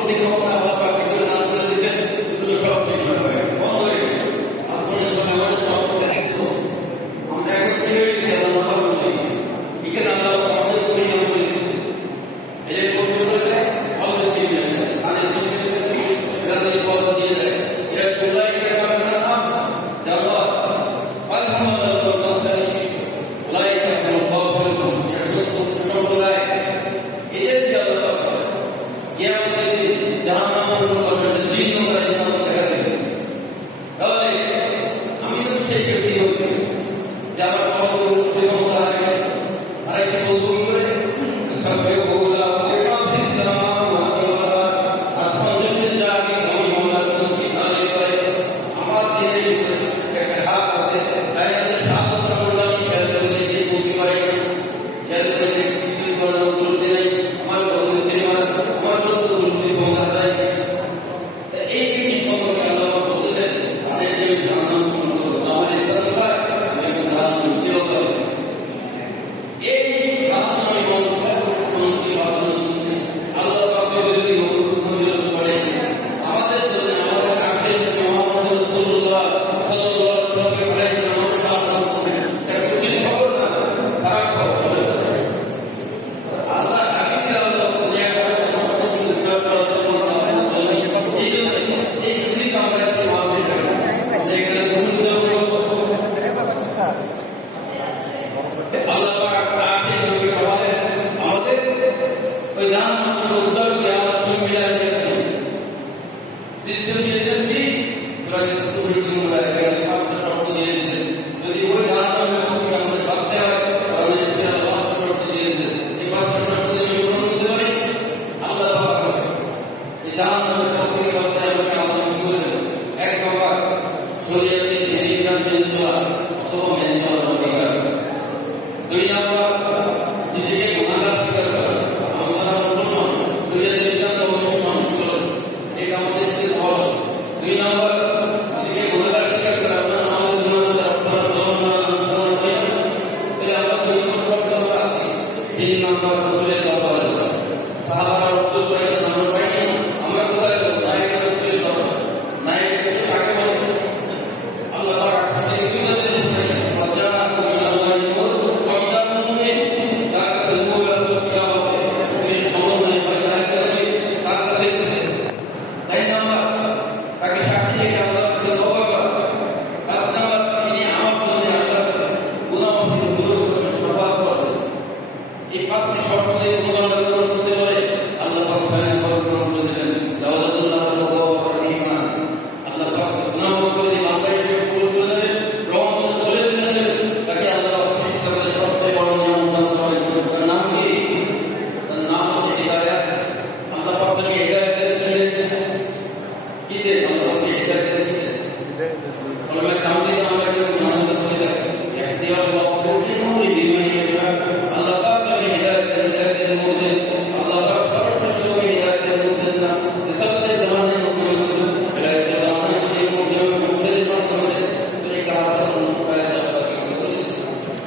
পরবর্তী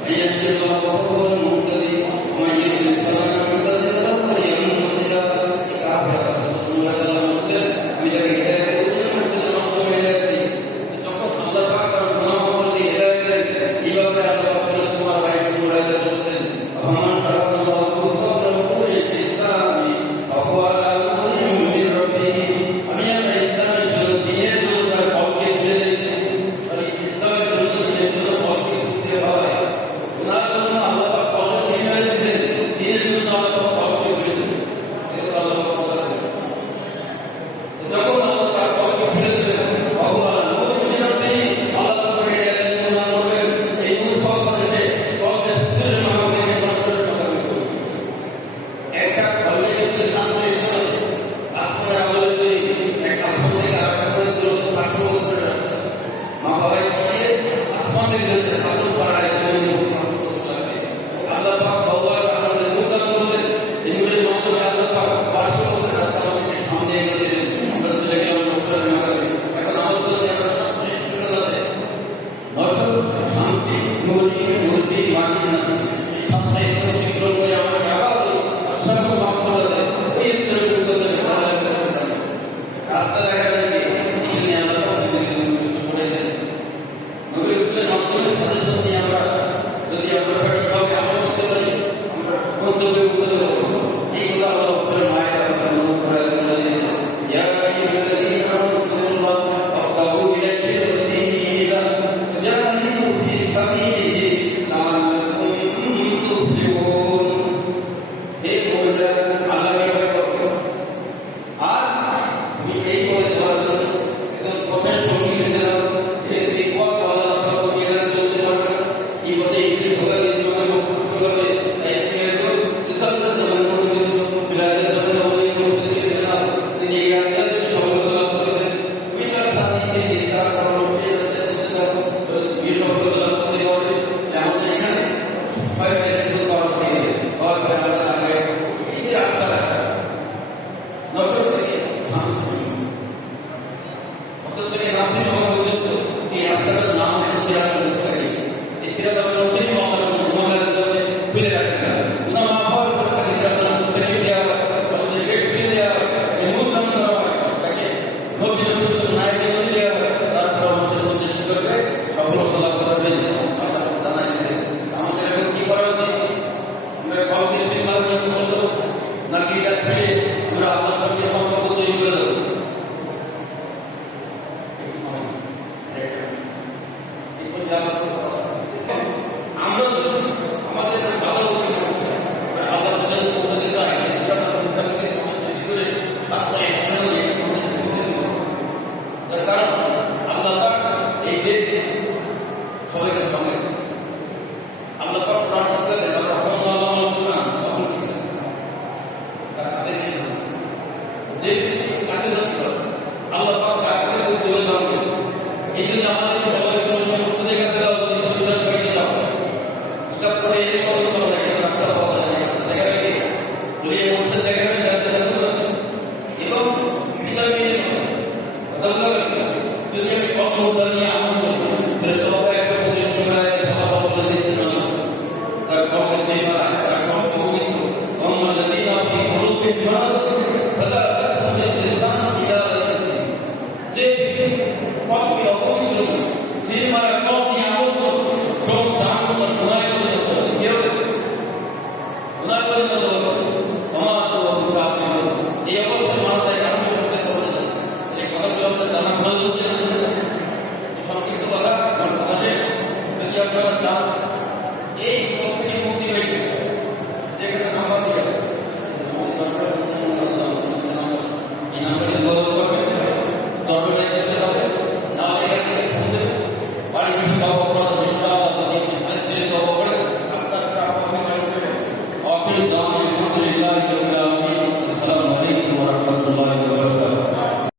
Yeah. Dios পারে আল্লাহ পাক তার কাছে দূরে যাবে এই জন্য কাছে